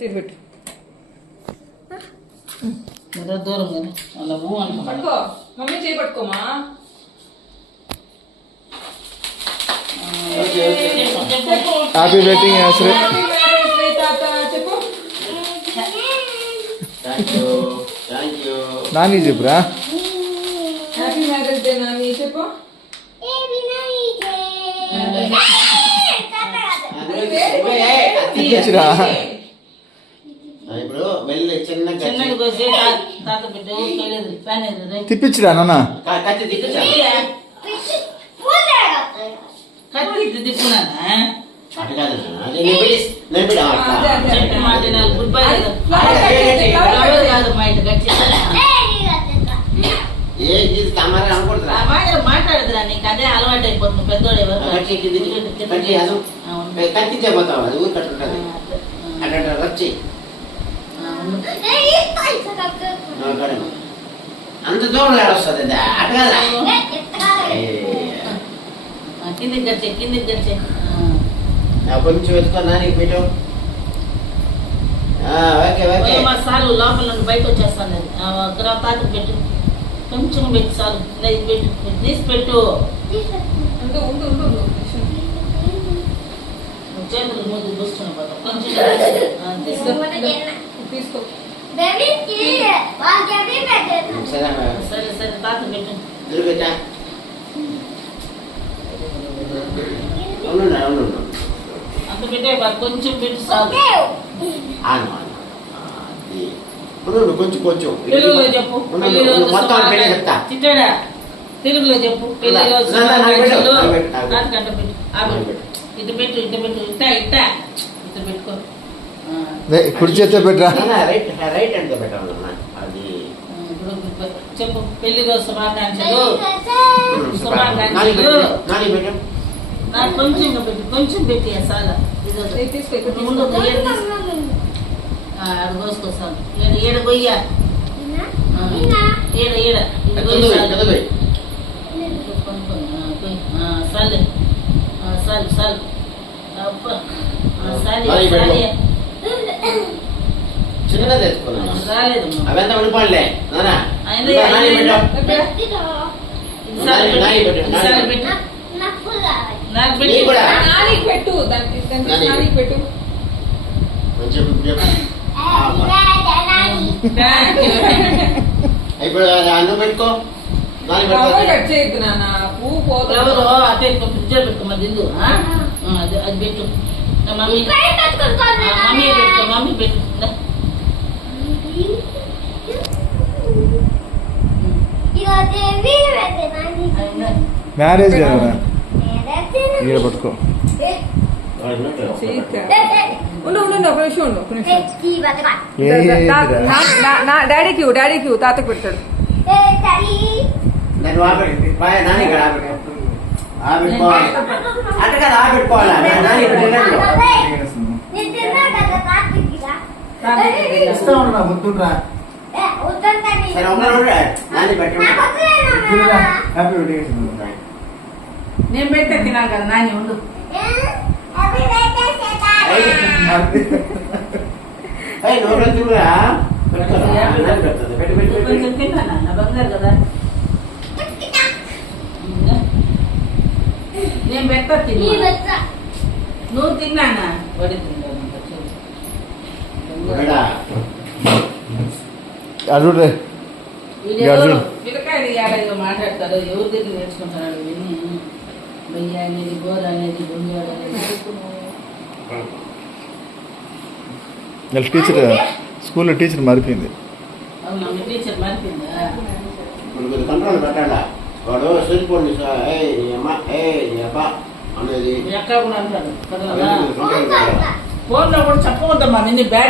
పెట్టు దూరం అలా పట్టుకో మమ్మీ చేయి పట్టుకోమా. Happy wedding anniversary. చెప్పు నాని చెప్పురా. హ్యాపీ మ్యారేజ్ డే నాని చెప్పు. తిప్పించురా నాన్న. మాట్లాడదురా నీకు అదే అలవాటు అయిపోతుంది. పెద్దోడు కత్తిపోతావు అది ఊరు కట్టుంటది అట్లా వచ్చి అంత దూరం వస్తుంది అట్లా కిందికి గడిచే కిందికి గడిచే కొంచెం వెతుకున్నా నీకు పెట్టు. సార్లు లోపల నుండి బయట వచ్చేస్తాను. తర్వాత పెట్టు కొంచెం పెట్టు చాలు. పెట్టు తీసి పెట్టు. చేతులు ముందు చూస్తున్నా పోతాం కొంచెం తీసుకో. సరే సరే తాత పెట్టు. అంత పెట్టే కొంచెం పెట్టు చాలు. కొంచెం కొంచెం తెలుగులో చెప్పు. చిట్టాడా తెలుగులో చెప్పు. పెళ్లి రోజు నాకంట పెట్టు. ఇటు పెట్టు ఇటు పెట్టు ఇట్టా ఇట్టా ఇటు పెట్టుకో. కుడి చేతితో పెట్టరా. రైట్ అంటే పెట్టాలన్నా అది చెప్పు. పెళ్లి రోజు శుభాకాంక్షలు. శుభాకాంక్షలు. నాకు కొంచెం పెట్టు కొంచెం పెట్టి చాలా ముందు అది కోసుకోసాను. ఏడ గొయ్య ఏడ ఏడ సాలే సాలు సాలు చిన్నది ఎత్తుకున్నా రాలేదు అవంతా ఉండిపోలే పెట్టు దానికి పెట్టు. ఇప్పుడు నువ్వు పెట్టుకో. కట్ చేయద్దు నాన్న పువ్వు పోదు. అదే ఫ్రిడ్జ్ పెట్టుకోమది అది పెట్టు. మమ్మీ మమ్మీ పెట్టుకో. మమ్మీ పెట్టు. మ్యారేజ్ ఈడ పట్టుకో. ఉండు ఒక నిమిషం ఉండు. డాడీకి తాతకు పెడతాడు. నేను పెడితే తినాలి కదా నాని. ఉండు కొంచెం తిన్నా నా బంగారు కదా. నేను పెట్ట తిన్నా నువ్వు తిన్నానా వడి తిన్నా. పిల్లకాయలు ఏడో మాట్లాడతారు. ఎవరి దగ్గర నేర్చుకుంటున్నాడు విని. బయ్య అనేది గోర అనేది గుంజాడు అనేది టీచర్ స్కూల్లో టీచర్ మారిపోయింది. అవునా మీ టీచర్ మారిపోయిందా? కంట్రోల్ పెట్టాలా వాడు సరిపోండి అనేది ఎక్కడ కూడా అంటాడు. ఫోన్లో కూడా చెప్పవద్దమ్మా నిన్ను బ్యాడ్